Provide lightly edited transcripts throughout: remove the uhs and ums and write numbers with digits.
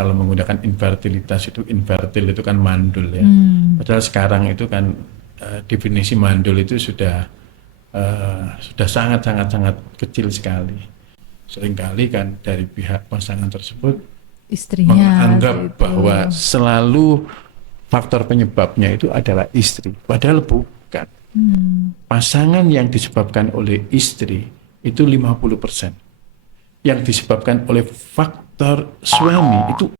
kalau menggunakan infertilitas itu, infertil itu kan mandul ya. Padahal sekarang itu kan definisi mandul itu sudah sangat kecil sekali. Seringkali kan dari pihak pasangan tersebut Istrinya menganggap gitu. bahwa selalu faktor penyebabnya itu adalah istri. Padahal bukan. Pasangan yang disebabkan oleh istri itu 50%. Yang disebabkan oleh faktor suami itu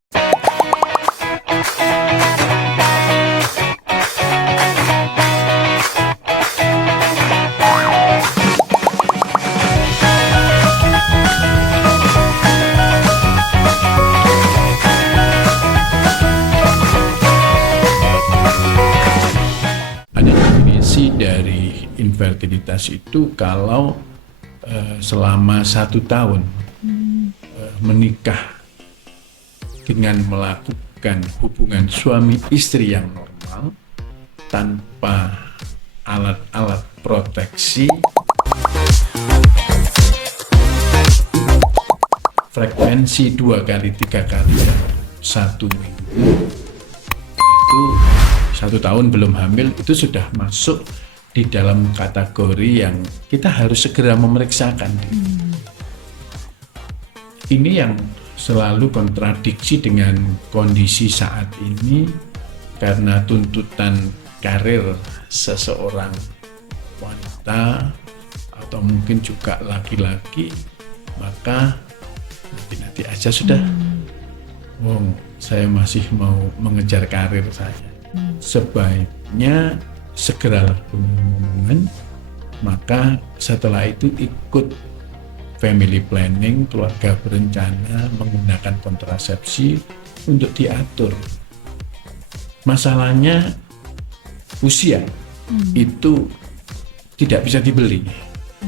ada definisi dari infertilitas itu kalau selama 1 tahun menikah dengan melakukan hubungan suami istri yang normal tanpa alat-alat proteksi, frekuensi 2 kali 3 kali dalam 1 minggu, itu 1 tahun belum hamil, itu sudah masuk di dalam kategori yang kita harus segera memeriksakan. Ini yang selalu kontradiksi dengan kondisi saat ini, karena tuntutan karir seseorang wanita atau mungkin juga laki-laki, maka nanti aja sudah. Saya masih mau mengejar karir saya. Sebaiknya segera punya momongan, maka setelah itu ikut family planning, keluarga berencana, menggunakan kontrasepsi untuk diatur. Masalahnya usia itu tidak bisa dibeli,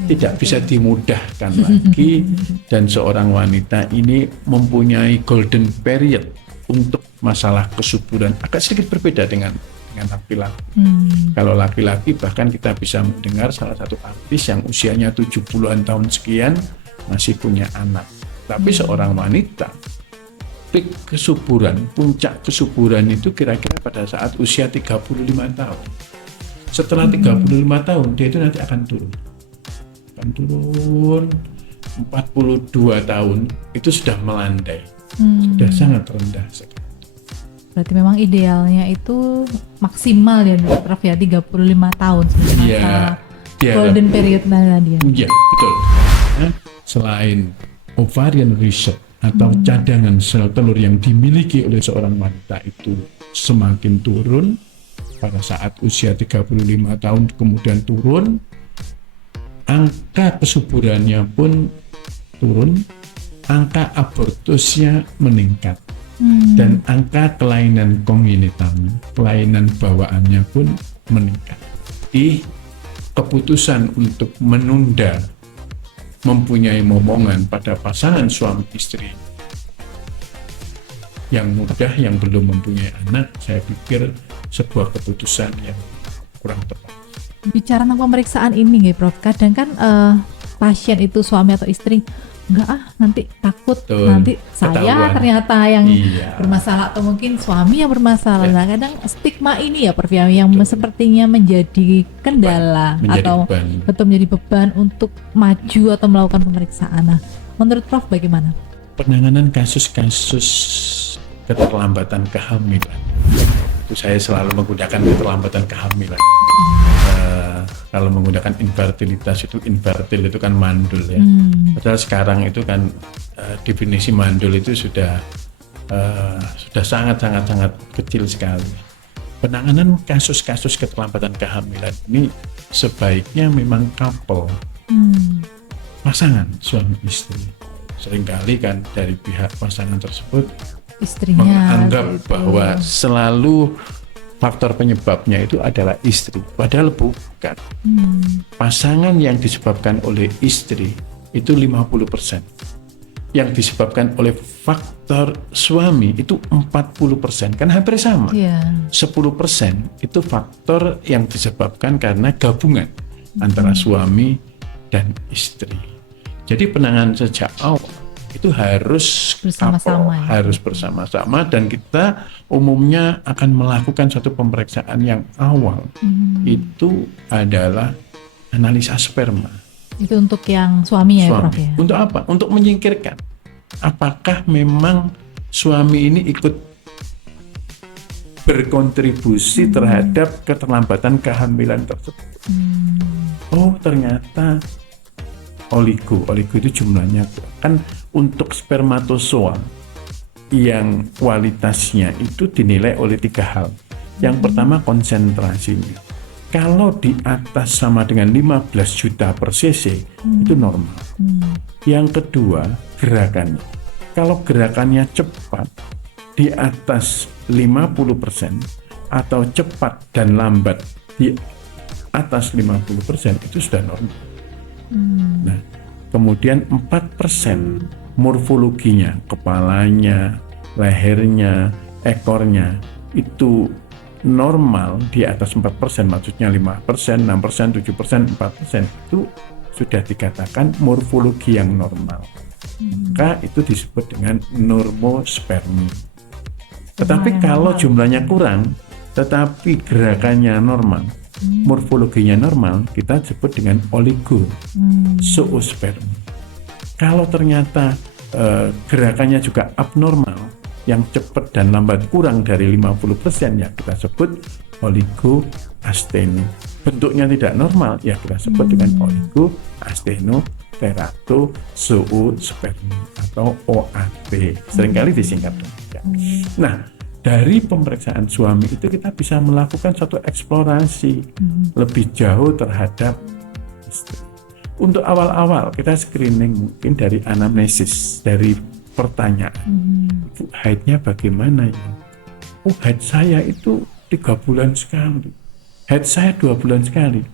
tidak bisa dimudahkan lagi, dan seorang wanita ini mempunyai golden period untuk masalah kesuburan. Agak sedikit berbeda dengan laki-laki. Kalau laki-laki bahkan kita bisa mendengar salah satu artis yang usianya 70-an tahun sekian masih punya anak. Tapi seorang wanita, peak kesuburan, puncak kesuburan itu kira-kira pada saat usia 35 tahun. Setelah 35 tahun dia itu nanti akan turun. 42 tahun itu sudah melandai. Sudah sangat rendah sekali. Berarti memang idealnya itu maksimal ya Prof ya, 35 tahun sebenarnya. Iya, golden period tadi ya. Iya, betul. Selain ovarian reserve atau cadangan sel telur yang dimiliki oleh seorang wanita itu semakin turun, pada saat usia 35 tahun kemudian turun, angka kesuburannya pun turun, angka abortusnya meningkat, dan angka kelainan kongenital, kelainan bawaannya pun meningkat. Di keputusan untuk menunda mempunyai momongan pada pasangan suami istri yang muda yang belum mempunyai anak, saya pikir sebuah keputusan yang kurang tepat. Bicara tentang pemeriksaan ini nggih Prof, kadang kan pasien itu suami atau istri nanti takut. Betul. Nanti saya Ketahuan. ternyata yang Iya. bermasalah atau mungkin suami yang bermasalah. Nah, kadang stigma ini ya Prof yang sepertinya menjadi kendala Menjadi atau beban. betul menjadi beban untuk maju atau melakukan pemeriksaan. Nah, menurut Prof bagaimana? Penanganan kasus-kasus keterlambatan kehamilan, itu saya selalu menggunakan keterlambatan kehamilan. Kalau menggunakan infertilitas itu, infertil itu kan mandul ya. Padahal sekarang itu kan definisi mandul itu sudah sangat kecil sekali. Penanganan kasus-kasus keterlambatan kehamilan ini sebaiknya memang couple, pasangan suami istri. Seringkali kan dari pihak pasangan tersebut Istrinya menganggap gitu. bahwa selalu faktor penyebabnya itu adalah istri. Padahal bukan. Pasangan yang disebabkan oleh istri itu 50%. Yang disebabkan oleh faktor suami itu 40%. Kan hampir sama. 10% itu faktor yang disebabkan karena gabungan antara suami dan istri. Jadi penanganan sejak awal itu harus Bersama-sama, ya. harus bersama-sama, dan kita umumnya akan melakukan satu pemeriksaan yang awal. Itu adalah analisa sperma. Itu untuk yang suaminya ya, Prof Suami. ya. Untuk apa? Untuk menyingkirkan apakah memang suami ini ikut berkontribusi terhadap keterlambatan kehamilan tersebut. Oh, ternyata oligo itu jumlahnya kan. Untuk spermatozoa yang kualitasnya itu dinilai oleh 3 hal. Yang pertama, konsentrasinya. Kalau di atas sama dengan 15 juta per cc itu normal. Yang kedua, gerakannya. Kalau gerakannya cepat di atas 50% atau cepat dan lambat di atas 50% itu sudah normal. Nah, kemudian 4% morfologinya, kepalanya, lehernya, ekornya itu normal di atas 4%, maksudnya 5%, 6%, 7%, 4% itu sudah dikatakan morfologi yang normal. Maka itu disebut dengan normospermi. Tetapi kalau jumlahnya kurang, tetapi gerakannya normal, morfologinya normal, kita sebut dengan oligozoospermi. Kalau ternyata gerakannya juga abnormal, yang cepat dan lambat kurang dari 50%, ya kita sebut oligoasteno. Bentuknya tidak normal, ya kita sebut dengan oligoastenoteratozoospermi atau OAT, seringkali disingkat demikian. Nah, dari pemeriksaan suami itu kita bisa melakukan suatu eksplorasi lebih jauh terhadap istri. Untuk awal-awal kita screening mungkin dari anamnesis, dari pertanyaan. Ibu, haidnya bagaimana ya? Oh, haid saya itu 3 bulan sekali. Haid saya 2 bulan sekali.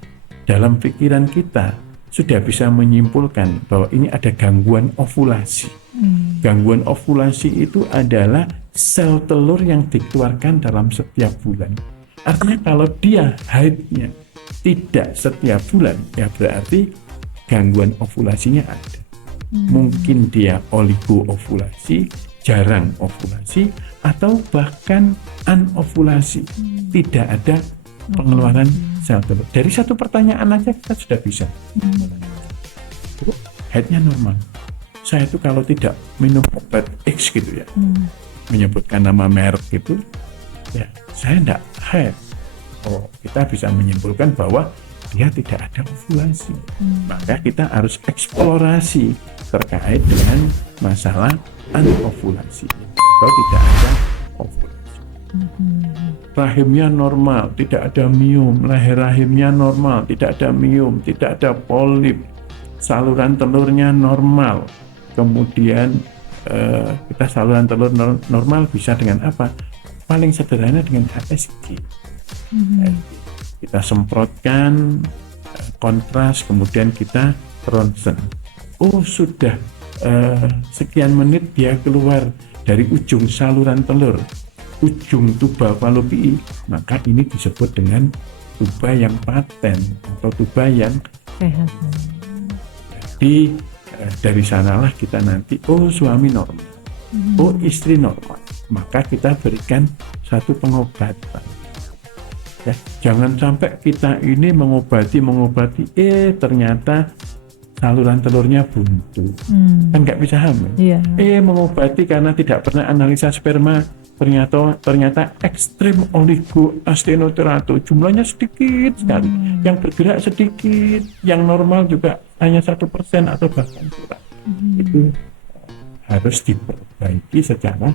Dalam pikiran kita sudah bisa menyimpulkan bahwa ini ada gangguan ovulasi. Gangguan ovulasi itu adalah sel telur yang dikeluarkan dalam setiap bulan. Artinya kalau dia haidnya tidak setiap bulan, ya berarti gangguan ovulasinya ada. Mungkin dia oligoovulasi, jarang ovulasi, atau bahkan anovulasi, tidak ada pengeluaran sel telur. Dari satu pertanyaan aja kita sudah bisa. Haidnya normal. Saya itu kalau tidak minum obat X gitu ya, menyebutkan nama merek gitu, ya saya tidak haid. Oh, kita bisa menyimpulkan bahwa dia tidak ada ovulasi. Maka kita harus eksplorasi terkait dengan masalah anovulasi atau tidak ada ovulasi. Rahimnya normal, tidak ada miom. Leher rahimnya normal, tidak ada miom, tidak ada polip. Saluran telurnya normal. Kemudian kita saluran telur normal bisa dengan apa? Paling sederhana dengan HSG. Kita semprotkan kontras, kemudian kita ronsen. Oh, sudah sekian menit dia keluar dari ujung saluran telur, ujung tuba falopii, maka ini disebut dengan tuba yang paten atau tuba yang sehat. Jadi dari sanalah kita nanti, oh suami normal, oh istri normal, maka kita berikan satu pengobatan. Ya, jangan sampai kita ini mengobati, ternyata saluran telurnya buntu, kan nggak bisa hamil. Mengobati karena tidak pernah analisa sperma, ternyata ekstrim oligoastenoterato, jumlahnya sedikit sekali, yang bergerak sedikit, yang normal juga hanya 1% atau bahkan kurang. Itu harus diperbaiki secara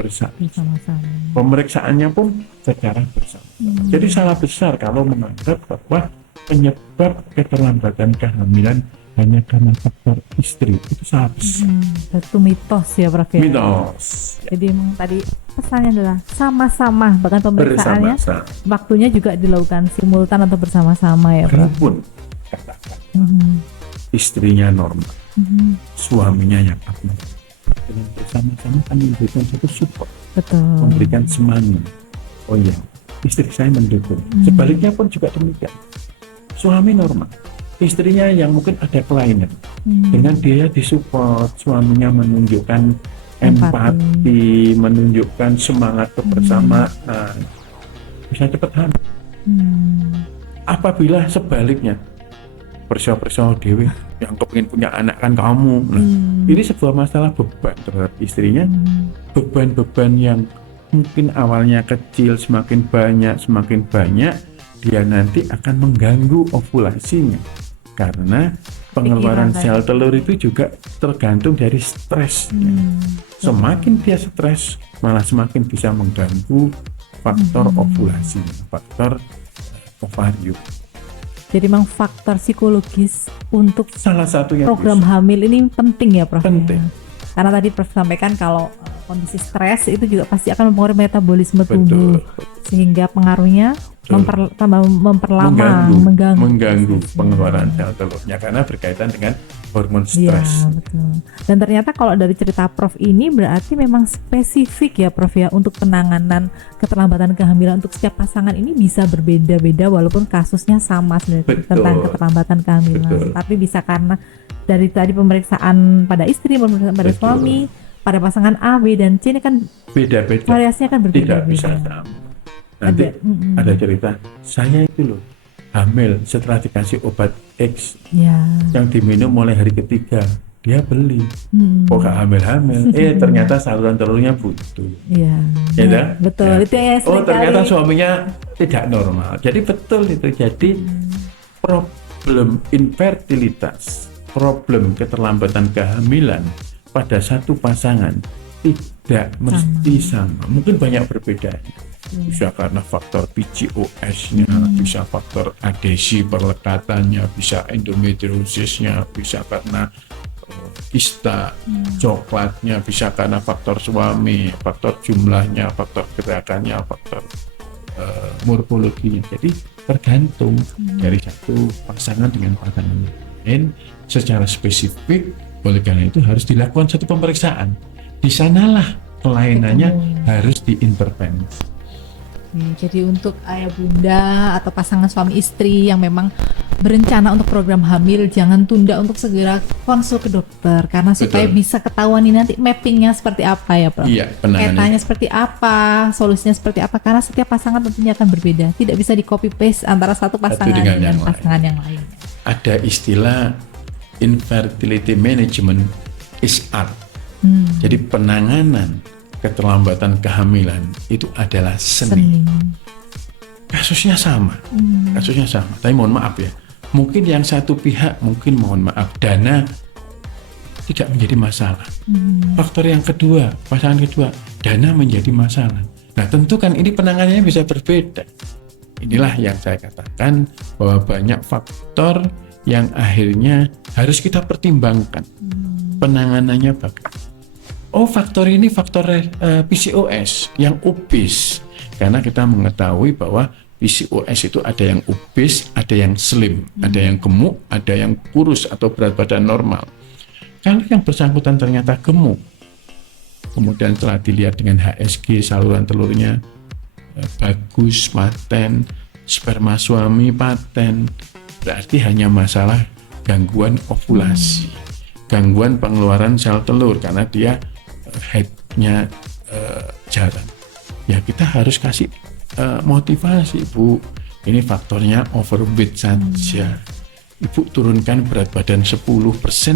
bersama-sama. Pemeriksaannya pun secara bersama. Jadi salah besar kalau menganggap bahwa penyebab keterlambatan kehamilan hanya karena faktor istri, itu salah besar. Itu mitos ya, Prof ya. Mitos. Jadi memang tadi pesannya adalah sama-sama, bahkan pemeriksaannya waktunya juga dilakukan simultan atau bersama-sama ya, Prof. Walaupun katakan istrinya normal, suaminya yang abnormal, dengan bersama-sama kan memberikan satu support, memberikan semangat. Oh iya, istri saya mendukung. Sebaliknya pun juga demikian. Suami normal, istrinya yang mungkin ada kelainan. Dengan dia disupport, suaminya menunjukkan empati, menunjukkan semangat kebersamaan, bisa cepat hamil. Apabila sebaliknya, perso dewi yang kepingin punya anak kan kamu, nah ini sebuah masalah beban terhadap istrinya, beban-beban yang mungkin awalnya kecil semakin banyak, dia nanti akan mengganggu ovulasinya karena pengeluaran sel telur itu juga tergantung dari stres. Semakin dia stres, malah semakin bisa mengganggu faktor ovulasi, faktor ovarium. Jadi memang faktor psikologis untuk salah satu yang program hamil ini penting ya Prof? Penting. Karena tadi Prof sampaikan kalau kondisi stres itu juga pasti akan mempengaruhi metabolisme tubuh, sehingga pengaruhnya mengganggu pengeluaran sel telurnya karena berkaitan dengan hormon stres. Ya, betul. Dan ternyata kalau dari cerita Prof ini berarti memang spesifik ya Prof ya untuk penanganan keterlambatan kehamilan untuk setiap pasangan ini bisa berbeda-beda walaupun kasusnya sama sebenarnya tentang keterlambatan kehamilan. Betul. Tapi bisa karena dari tadi pemeriksaan pada istri, pemeriksaan pada suami, pada pasangan A, B dan C ini kan beda-beda. Variasinya kan berbeda-beda. Tidak bisa sama. Nanti ada cerita, saya itu loh hamil setelah dikasih obat X yang diminum mulai hari ketiga, dia beli. Kok gak hamil-hamil? Ternyata saluran telurnya buntu. Ya, betul. Itu ya, ternyata suaminya tidak normal. Jadi betul itu. Jadi problem infertilitas, problem keterlambatan kehamilan pada satu pasangan tidak mesti sama. Mungkin banyak perbedaannya. Bisa karena faktor PCOS-nya, bisa faktor adhesi perlekatannya, bisa endometriosisnya, bisa karena kista coklatnya, bisa karena faktor suami, faktor jumlahnya, faktor gerakannya, faktor morfologinya. Jadi tergantung dari satu pasangan dengan pasangan lain secara spesifik. Oleh karena itu harus dilakukan satu pemeriksaan. Di sanalah kelainannya harus diintervensi. Jadi untuk ayah bunda atau pasangan suami istri yang memang berencana untuk program hamil, jangan tunda untuk segera konsul ke dokter karena supaya bisa ketahuan nih nanti mappingnya seperti apa ya Prof? Iya, penanganannya seperti apa, solusinya seperti apa, karena setiap pasangan tentunya akan berbeda, tidak bisa di copy paste antara satu pasangan dengan pasangan yang lain. Ada istilah infertility management is art. Jadi penanganan keterlambatan kehamilan itu adalah seni. Kasusnya sama, tapi mohon maaf ya, mungkin yang satu pihak mohon maaf dana tidak menjadi masalah. Faktor yang kedua, pasangan kedua, dana menjadi masalah. Nah tentu kan ini penanganannya bisa berbeda. Inilah yang saya katakan bahwa banyak faktor yang akhirnya harus kita pertimbangkan. Penanganannya bagaimana? Faktor ini faktor PCOS yang obes, karena kita mengetahui bahwa PCOS itu ada yang obes, ada yang slim, ada yang gemuk, ada yang kurus atau berat badan normal. Kalau yang bersangkutan ternyata gemuk, kemudian setelah dilihat dengan HSG saluran telurnya bagus, paten, sperma suami paten, berarti hanya masalah gangguan ovulasi, gangguan pengeluaran sel telur karena dia headnya jarang. Ya kita harus kasih motivasi, Bu. Ini faktornya overweight saja. Ibu turunkan berat badan 10%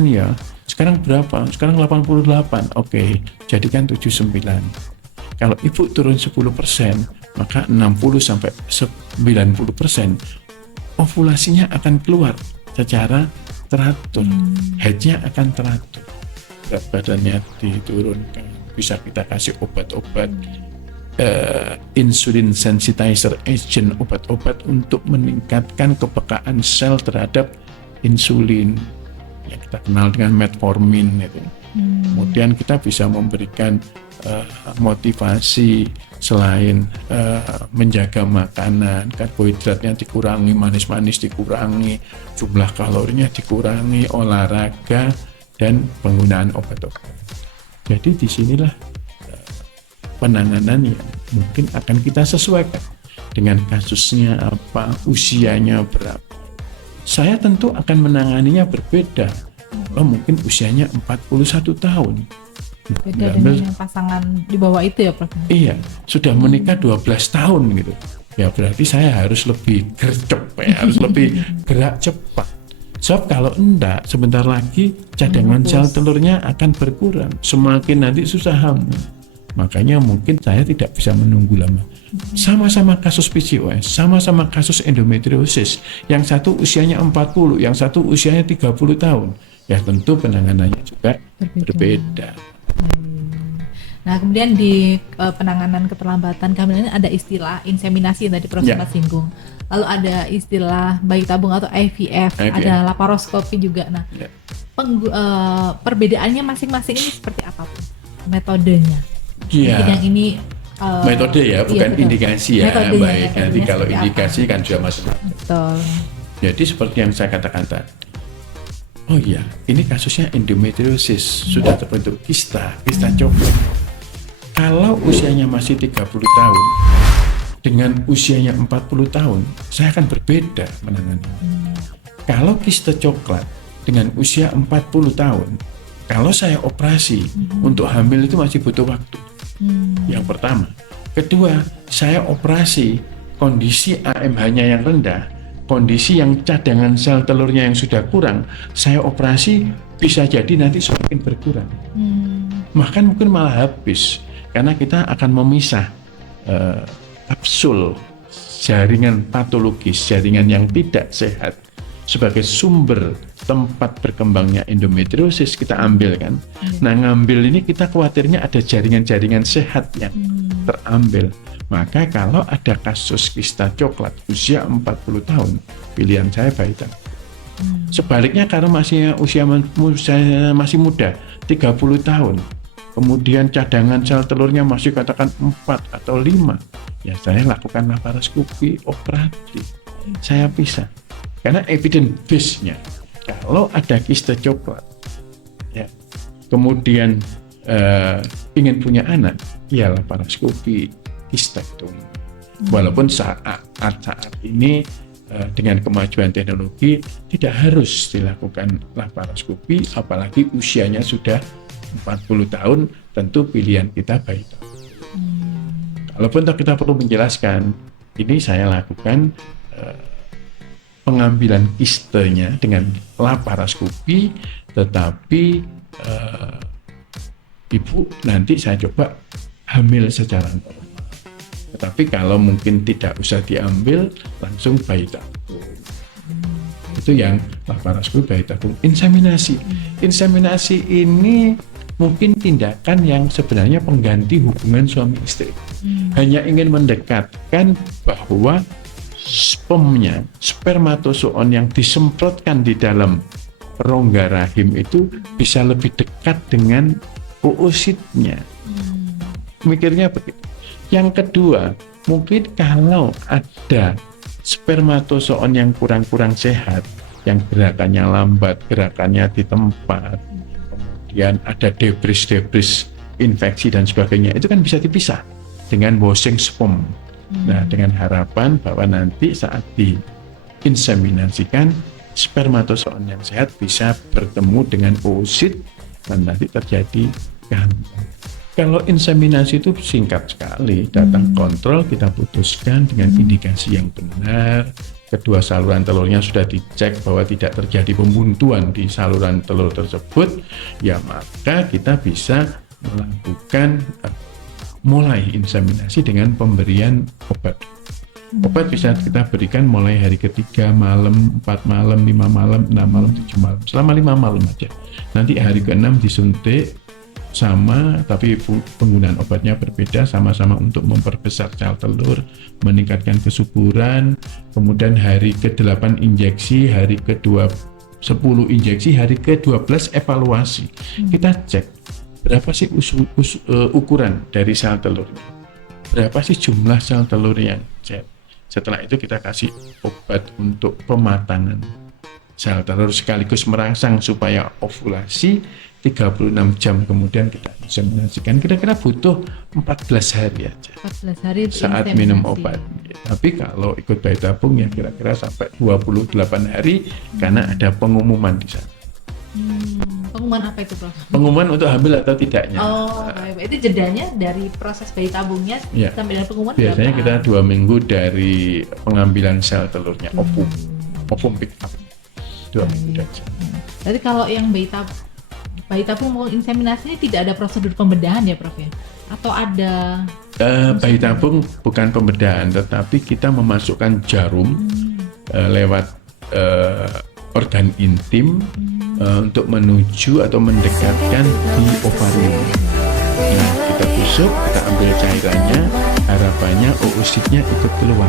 ya. Sekarang berapa? Sekarang 88. Oke, jadikan 79. Kalau ibu turun 10%, maka 60 sampai 90% ovulasinya akan keluar secara teratur. Headnya akan teratur. Berat badannya diturunkan, bisa kita kasih obat-obat insulin sensitizer agent, obat-obat untuk meningkatkan kepekaan sel terhadap insulin yang kita kenal dengan metformin itu. Kemudian kita bisa memberikan motivasi selain menjaga makanan, karbohidratnya dikurangi, manis-manis dikurangi, jumlah kalorinya dikurangi, olahraga dan penggunaan obat-obat. Jadi disinilah penanganan yang mungkin akan kita sesuaikan dengan kasusnya apa, usianya berapa. saya tentu akan menanganinya berbeda. Kalau mungkin usianya 41 tahun. Beda dengan yang pasangan di bawah itu ya Prof? Iya, sudah menikah 12 tahun gitu. Ya berarti saya harus lebih gercep ya, harus lebih gerak cepat. Sebab kalau enggak, sebentar lagi cadangan sel telurnya akan berkurang. Semakin nanti susah hamil. Makanya mungkin saya tidak bisa menunggu lama. Sama-sama kasus PCOS, sama-sama kasus endometriosis. Yang satu usianya 40, yang satu usianya 30 tahun. Ya tentu penanganannya juga berbeda. Nah, kemudian di penanganan keterlambatan kehamilan ada istilah inseminasi yang tadi Prof sempat singgung. Lalu ada istilah bayi tabung atau IVF, ada laparoskopi juga. Nah, perbedaannya masing-masing ini seperti apa Prof? Metodenya? Iya. Yang ini metode ya, bukan indikasi ya. Metodenya, baik, nanti kalau indikasi apa? kan juga macam-macam. Betul. Jadi seperti yang saya katakan tadi. Oh iya, ini kasusnya endometriosis, sudah terbentuk kista coklat. Kalau usianya masih 30 tahun, dengan usianya 40 tahun, saya akan berbeda menangani. Kalau kista coklat dengan usia 40 tahun, kalau saya operasi untuk hamil itu masih butuh waktu. Yang pertama. Kedua, saya operasi kondisi AMH-nya yang rendah, kondisi yang cadangan sel telurnya yang sudah kurang, saya operasi bisa jadi nanti semakin berkurang. Bahkan mungkin malah habis, karena kita akan memisah kapsul jaringan patologis, jaringan yang tidak sehat sebagai sumber tempat berkembangnya endometriosis kita ambil kan. Nah ngambil ini kita khawatirnya ada jaringan-jaringan sehat yang terambil. Maka kalau ada kasus kista coklat usia 40 tahun, pilihan saya bayi tabung. Sebaliknya kalau usia masih muda, 30 tahun, kemudian cadangan sel telurnya masih katakan 4 atau 5, ya saya lakukan laparoskopi operatif. Saya pisah. Karena evidence base-nya, kalau ada kista coklat, ya, kemudian ingin punya anak, ya laparoskopi kistektomi. Walaupun saat ini dengan kemajuan teknologi tidak harus dilakukan laparoskopi, apalagi usianya sudah 40 tahun, tentu pilihan kita bayi tabung. Walaupun kita perlu menjelaskan, ini saya lakukan pengambilan kistenya dengan laparoskopi, tetapi ibu nanti saya coba hamil secara normal. Tetapi kalau mungkin tidak usah diambil, langsung bayi tabung. Itu yang laparoskopi bayi tabung. Inseminasi ini mungkin tindakan yang sebenarnya pengganti hubungan suami istri. Hanya ingin mendekatkan bahwa spermnya, spermatozoon yang disemprotkan di dalam rongga rahim itu bisa lebih dekat dengan oositnya. Mikirnya begitu. Yang kedua, mungkin kalau ada spermatozoon yang kurang sehat, yang gerakannya lambat, gerakannya di tempat, kemudian ada debris infeksi dan sebagainya, itu kan bisa dipisah dengan washing sperm. Nah, dengan harapan bahwa nanti saat diinseminasikan, spermatozoon yang sehat bisa bertemu dengan oosit dan nanti terjadi kehamilan. Kalau inseminasi itu singkat sekali, datang kontrol, kita putuskan dengan indikasi yang benar, kedua saluran telurnya sudah dicek bahwa tidak terjadi pembuntuan di saluran telur tersebut, ya maka kita bisa melakukan mulai inseminasi dengan pemberian obat. Obat bisa kita berikan mulai hari ketiga malam, 4 malam, 5 malam, 6 malam, 7 malam, selama 5 malam aja. Nanti hari ke-6 disuntik sama, tapi penggunaan obatnya berbeda, sama-sama untuk memperbesar sel telur, meningkatkan kesuburan, kemudian hari ke-8 injeksi, hari ke-10 injeksi, hari ke-12 evaluasi. Kita cek berapa sih ukuran dari sel telurnya, berapa sih jumlah sel telur yang sehat. Setelah itu kita kasih obat untuk pematangan sel telur sekaligus merangsang supaya ovulasi. 36 jam kemudian kita inseminasikan, kira-kira butuh 14 hari aja 14 hari saat minum obat. Tapi kalau ikut bayi tabung ya kira-kira sampai 28 hari karena ada pengumuman di sana. Pengumuman apa itu, Prof? Pengumuman untuk hamil atau tidaknya. Oh, baik. Itu jedanya dari proses bayi tabungnya Ya. sampai dengan pengumuman Biasanya berapa? kita 2 minggu dari pengambilan sel telurnya, ovum pick up. 2 minggu dari sana. Berarti kalau yang bayi tabung mau inseminasi ini tidak ada prosedur pembedahan ya, Prof ya? Atau ada? Bayi tabung bukan pembedahan, tetapi kita memasukkan jarum lewat organ intim untuk menuju atau mendekatkan di ovarium. Nah, kita tusuk, kita ambil cairannya, harapannya oositnya ikut keluar.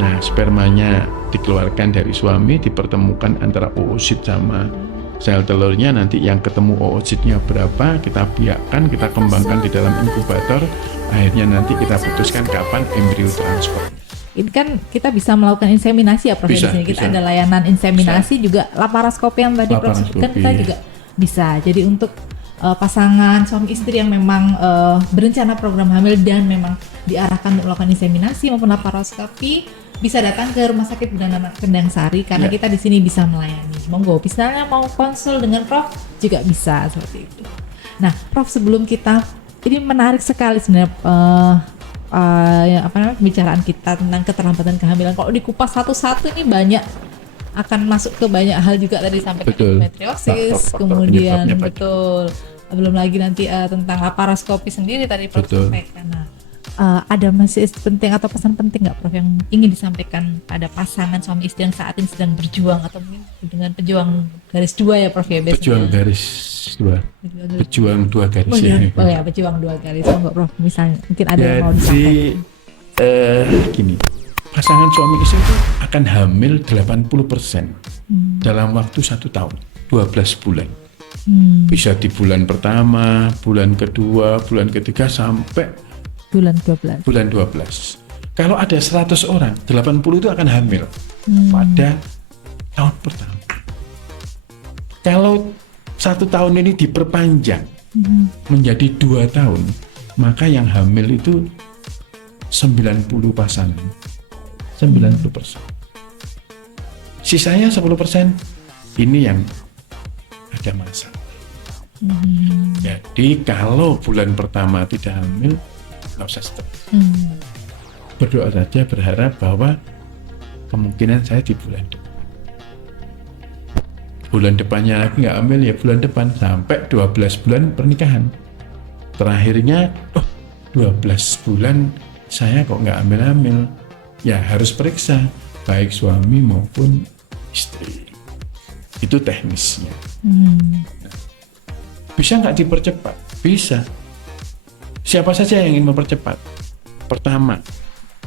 Nah, spermanya dikeluarkan dari suami, dipertemukan antara oosit sama sel telurnya, nanti yang ketemu oositnya berapa, kita biakkan, kita kembangkan di dalam inkubator, akhirnya nanti kita putuskan kapan embrio transfer. Ini kan kita bisa melakukan inseminasi ya, Prof. Bisa, di sini kita bisa. ada layanan inseminasi juga, laparoskopi yang tadi Prof sebutkan kita juga bisa. Jadi untuk pasangan suami istri yang memang berencana program hamil dan memang diarahkan untuk melakukan inseminasi maupun laparoskopi, bisa datang ke Rumah Sakit Bunda Nana Kendang Sari karena kita di sini bisa melayani. Monggo, misalnya mau konsul dengan Prof juga bisa seperti itu. Nah, Prof, sebelum kita, ini menarik sekali sebenarnya pembicaraan kita tentang keterlambatan kehamilan. Kalau dikupas satu-satu ini banyak akan masuk ke banyak hal juga tadi sampai endometriosis, kemudian betul. Belum lagi nanti tentang laparoskopi sendiri tadi Prof sampaikan. Nah, ada masih penting atau pesan penting nggak, Prof, yang ingin disampaikan pada pasangan suami istri yang saat ini sedang berjuang atau mungkin dengan pejuang garis 2 ya, Prof ya biasanya? Pejuang garis 2. Pejuang 2 garis ya. Oh ya, pejuang 2 garis. Monggo, Prof, misalnya mungkin ada yang mau disampaikan. Gini, pasangan suami istri itu akan hamil 80% dalam waktu 1 tahun, 12 bulan. Bisa di bulan pertama, bulan kedua, bulan ketiga sampai bulan 12. Bulan 12. Kalau ada 100 orang, 80 itu akan hamil pada tahun pertama. Kalau 1 tahun ini diperpanjang menjadi 2 tahun, maka yang hamil itu 90 pasangan. 90%. Sisanya 10% ini yang ada masalah. Jadi kalau bulan pertama tidak hamil, nggak usah stres. Berdoa saja, berharap bahwa kemungkinan saya di bulan depan. Bulan depannya lagi nggak hamil, ya bulan depan sampai 12 bulan pernikahan. Terakhirnya, 12 bulan saya kok nggak hamil-hamil. Ya harus periksa, baik suami maupun istri. Itu teknisnya. Bisa nggak dipercepat? Bisa. Siapa saja yang ingin mempercepat? Pertama,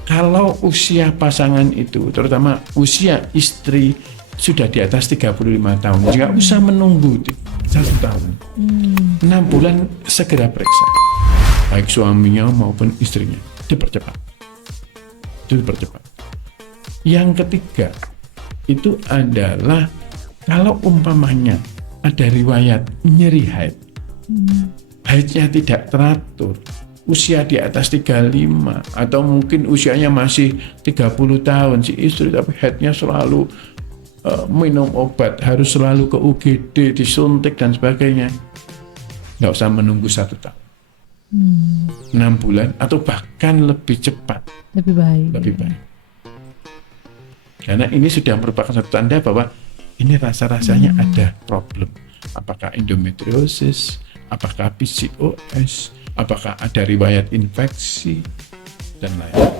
kalau usia pasangan itu, terutama usia istri sudah di atas 35 tahun, nggak usah menunggu 1 tahun. 6 bulan segera periksa, baik suaminya maupun istrinya, dipercepat. Itu dipercepat. Yang ketiga, itu adalah kalau umpamanya ada riwayat nyeri haid, haidnya tidak teratur, usia di atas 35 atau mungkin usianya masih 30 tahun si istri tapi haidnya selalu minum obat, harus selalu ke UGD, disuntik dan sebagainya, nggak usah menunggu 1 tahun, 6 bulan atau bahkan lebih cepat, lebih baik. Karena ini sudah merupakan satu tanda bahwa ini rasa-rasanya ada problem. Apakah endometriosis, apakah PCOS, apakah ada riwayat infeksi, dan lain-lain.